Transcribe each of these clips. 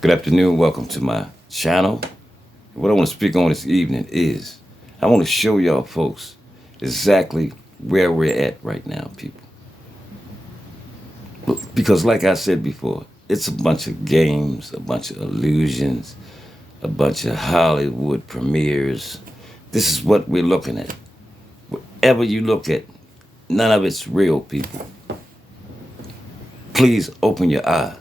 Good afternoon. Welcome to my channel. What I want to speak on this evening is I want to show y'all folks exactly where we're at right now, people. Because like I said before, it's a bunch of games, a bunch of illusions, a bunch of Hollywood premieres. This is what we're looking at. Whatever you look at, none of it's real, people. Please open your eyes.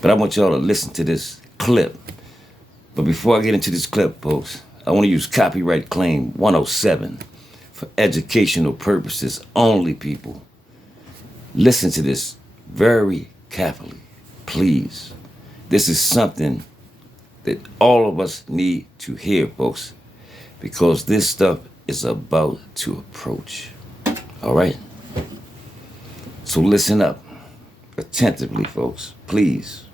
But I want y'all to listen to this clip. But before I get into this clip, folks, I want to use copyright claim 107 for educational purposes only, people. Listen to this very carefully, please. This is something that all of us need to hear, folks, because this stuff is about to approach. All right? So listen up attentively, folks, please.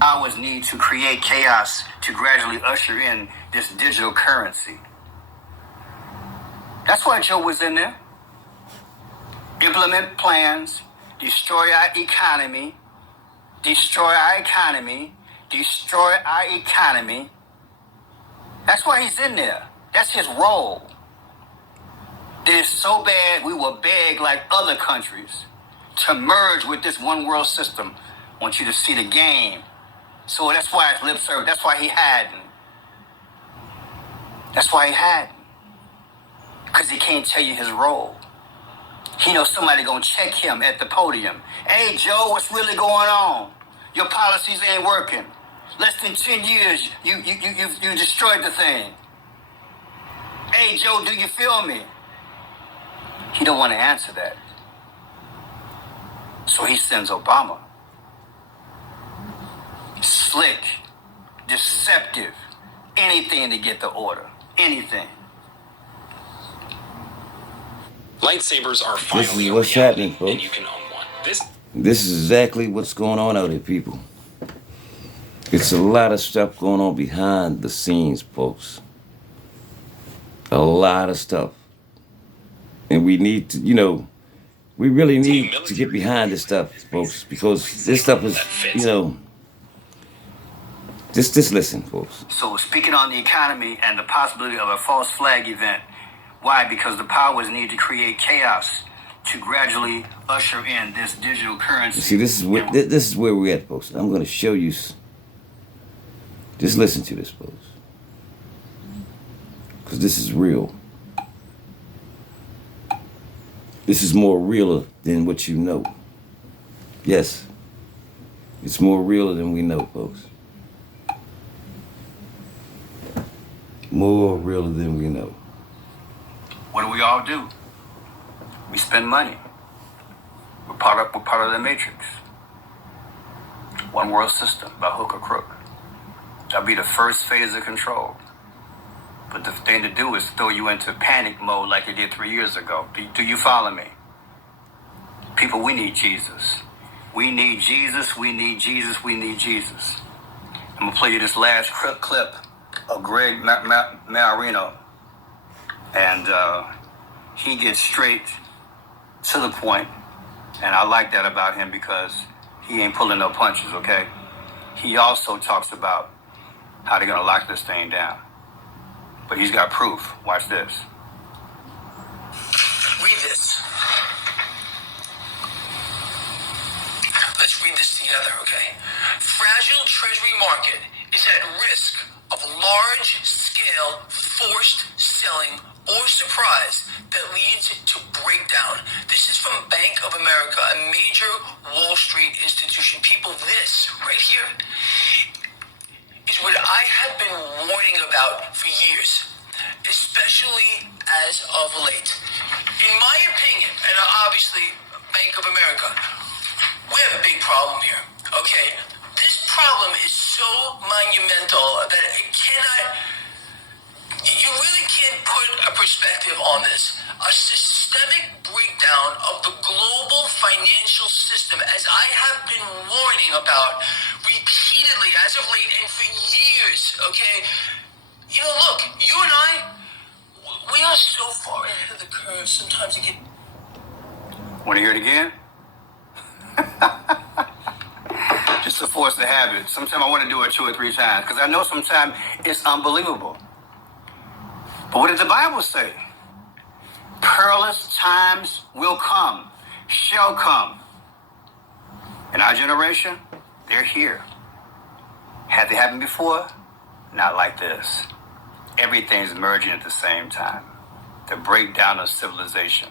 Hours need to create chaos to gradually usher in this digital currency. That's why Joe was in there. Implement plans, destroy our economy, destroy our economy, destroy our economy. That's why he's in there. That's his role. It is so bad we will beg like other countries to merge with this one world system. I want you to see the game. So that's why it's lip service. That's why he hadn't. That's why he hadn't. Because he can't tell you his role. He knows somebody gonna check him at the podium. Hey, Joe, what's really going on? Your policies ain't working. Less than 10 years, you destroyed the thing. Hey, Joe, do you feel me? He don't want to answer that. So he sends Obama. Slick, deceptive, anything to get the order, anything. Lightsabers are This finally is a what's reality, happening, folks. and you can own one. This is exactly what's going on out here, people. It's a lot of stuff going on behind the scenes, folks. A lot of stuff. And we need to, we really need to get behind this stuff, folks, because this stuff is, just listen, folks. So speaking on the economy and the possibility of a false flag event. Why? Because the powers need to create chaos to gradually usher in this digital currency. See, this is where we're at, folks. I'm going to show you. Just listen to this, folks. Because this is real. This is more realer than what you know. Yes. It's more realer than we know, folks. More realer than we know. What do we all do? We spend money. We're part of the matrix. One world system, by hook or crook. That'll be the first phase of control. But the thing to do is throw you into panic mode like it did 3 years ago. Do you follow me? People, we need Jesus. We need Jesus, we need Jesus, we need Jesus. I'm going to play you this last clip of Greg Marino. And he gets straight to the point. And I like that about him because he ain't pulling no punches, okay? He also talks about how they're going to lock this thing down. But he's got proof. Watch this. Read this. Let's read this together, okay? Fragile treasury market is at risk of large-scale forced selling or surprise that leads to breakdown. This is from Bank of America, a major Wall Street institution. People, this right here is what I have been warning about for years, especially as of late. In my opinion, and obviously Bank of America, we have a big problem here, okay? This problem is so monumental that it you really can't put a perspective on this. A systemic breakdown of the global financial system, as I have been warning about repeatedly as of late and for years, okay? Look, you and I, we are so far ahead of the curve sometimes. Want to hear it again? Just a force of habit. Sometimes I want to do it 2 or 3 times because I know sometimes it's unbelievable. But what did the Bible say? Perilous times will come, shall come. In our generation, they're here. Have they happened before? Not like this. Everything's merging at the same time. The breakdown of civilization.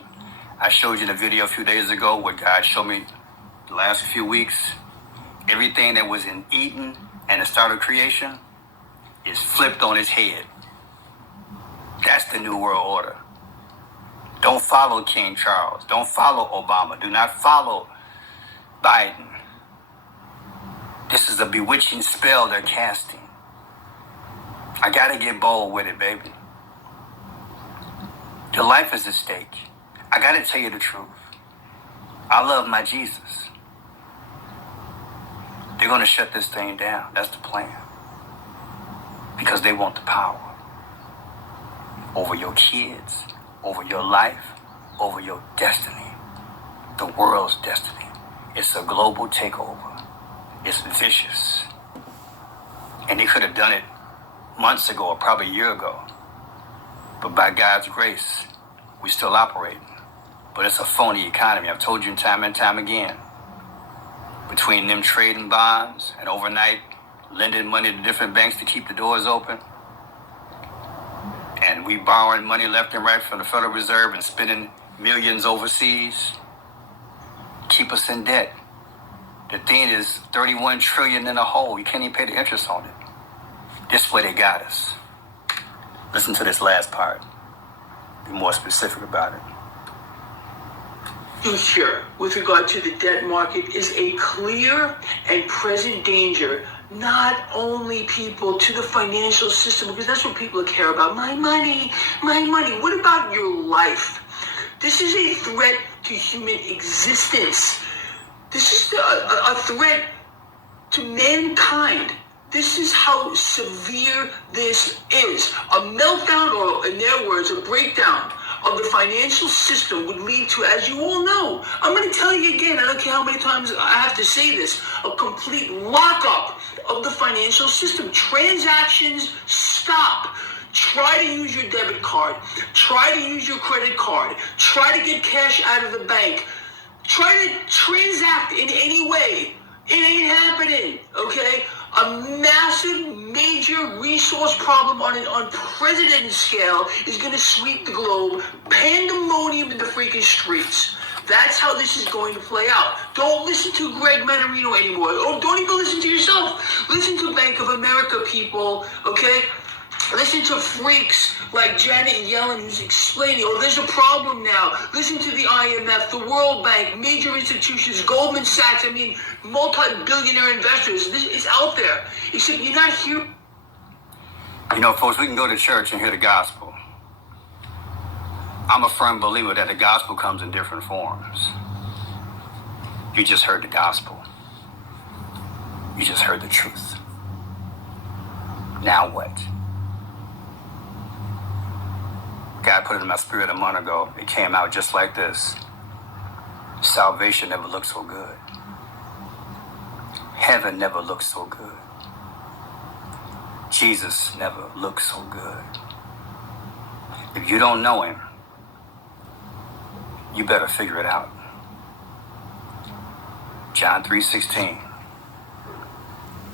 I showed you the video a few days ago what God showed me the last few weeks. Everything that was in Eden and the start of creation is flipped on its head. That's the new world order. Don't follow King Charles. Don't follow Obama. Do not follow Biden. This is a bewitching spell they're casting. I gotta get bold with it, baby. Your life is at stake. I gotta tell you the truth. I love my Jesus. They're gonna shut this thing down. That's the plan. Because they want the power over your kids, over your life, over your destiny, the world's destiny. It's a global takeover. It's vicious. And they could have done it months ago or probably a year ago. But by God's grace, we still operating. But it's a phony economy. I've told you time and time again. Between them trading bonds and overnight lending money to different banks to keep the doors open, and we borrowing money left and right from the Federal Reserve and spending millions overseas, keep us in debt. The thing is 31 trillion in a hole. You can't even pay the interest on it. This way they got us. Listen to this last part. Be more specific about it. Future with regard to the debt market is a clear and present danger, not only people to the financial system, because that's what people care about. My money, my money. What about your life? This is a threat to human existence. This is a threat to mankind. This is how severe this is. A meltdown, or in their words, a breakdown of the financial system would lead to, as you all know, I'm going to tell you again, I don't care how many times I have to say this, a complete lockup of the financial system. Transactions stop. Try to use your debit card. Try to use your credit card. Try to get cash out of the bank. Try to transact in any way. It ain't happening, okay? A massive, major resource problem on an unprecedented scale is going to sweep the globe. Pandemonium in the freaking streets. That's how this is going to play out. Don't listen to Greg Manarino anymore. Or don't even listen to yourself. Listen to Bank of America people, okay? Listen to freaks like Janet Yellen who's explaining, oh, there's a problem now. Listen to the IMF, the World Bank, major institutions, Goldman Sachs, I mean, multi-billionaire investors. This is out there. Except you're not here. You know, folks, we can go to church and hear the gospel. I'm a firm believer that the gospel comes in different forms. You just heard the gospel. You just heard the truth. Now what? God put it in my spirit a month ago. It came out just like this. Salvation never looked so good. Heaven never looked so good. Jesus never looked so good. If you don't know him, you better figure it out. John 3:16.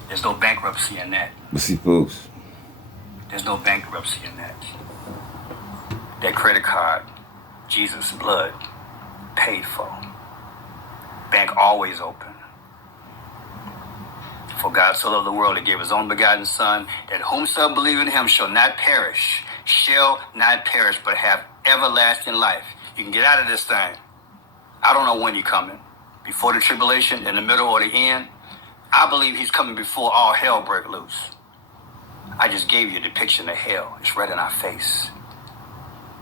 There's no bankruptcy in that. Let's see, folks. There's no bankruptcy in that. That credit card, Jesus' blood, paid for. Bank always open. For God so loved the world, he gave his only begotten Son, that whomsoever believe in him shall not perish, but have everlasting life. You can get out of this thing. I don't know when you're coming. Before the tribulation, in the middle, or the end. I believe he's coming before all hell break loose. I just gave you a depiction of hell. It's right in our face.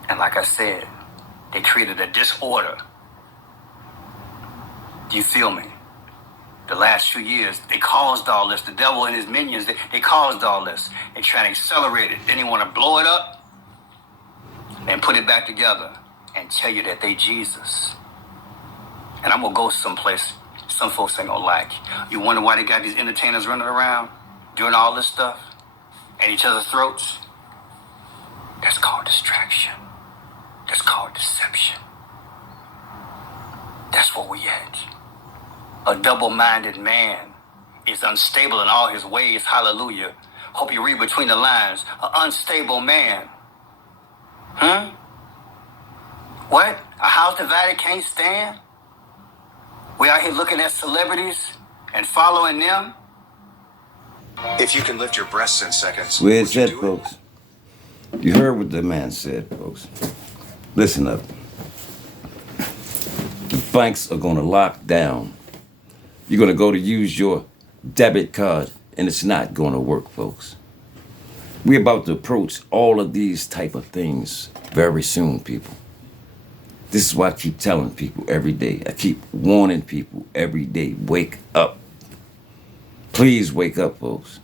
And like I said, they created a disorder. Do you feel me? The last few years, they caused all this. The devil and his minions, they caused all this. They try to accelerate it. Then they want to blow it up and put it back together and tell you that they Jesus. And I'm going to go someplace some folks ain't gonna like. You wonder why they got these entertainers running around doing all this stuff at each other's throats? That's called distraction. That's called deception. That's where we at. A double-minded man is unstable in all his ways. Hallelujah. Hope you read between the lines. An unstable man. What? A house divided can't stand? We out here looking at celebrities and following them? If you can lift your breasts in seconds, Where would it's you at, do it? folks. You heard what the man said, folks. Listen up. The banks are going to lock down. You're going to go to use your debit card, and it's not going to work, folks. We're about to approach all of these type of things very soon, people. This is why I keep telling people every day. I keep warning people every day. Wake up. Please wake up, folks.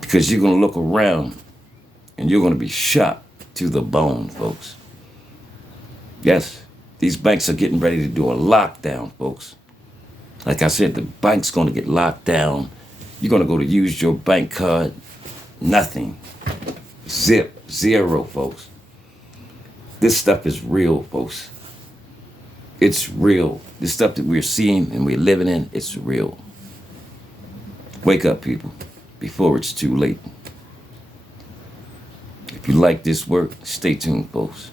Because you're going to look around and you're going to be shocked to the bone, folks. Yes, these banks are getting ready to do a lockdown, folks. Like I said, the bank's going to get locked down. You're going to go to use your bank card. Nothing. Zero, folks. This stuff is real, folks. It's real. This stuff that we're seeing and we're living in, it's real. Wake up, people, before it's too late. If you like this work, stay tuned, folks.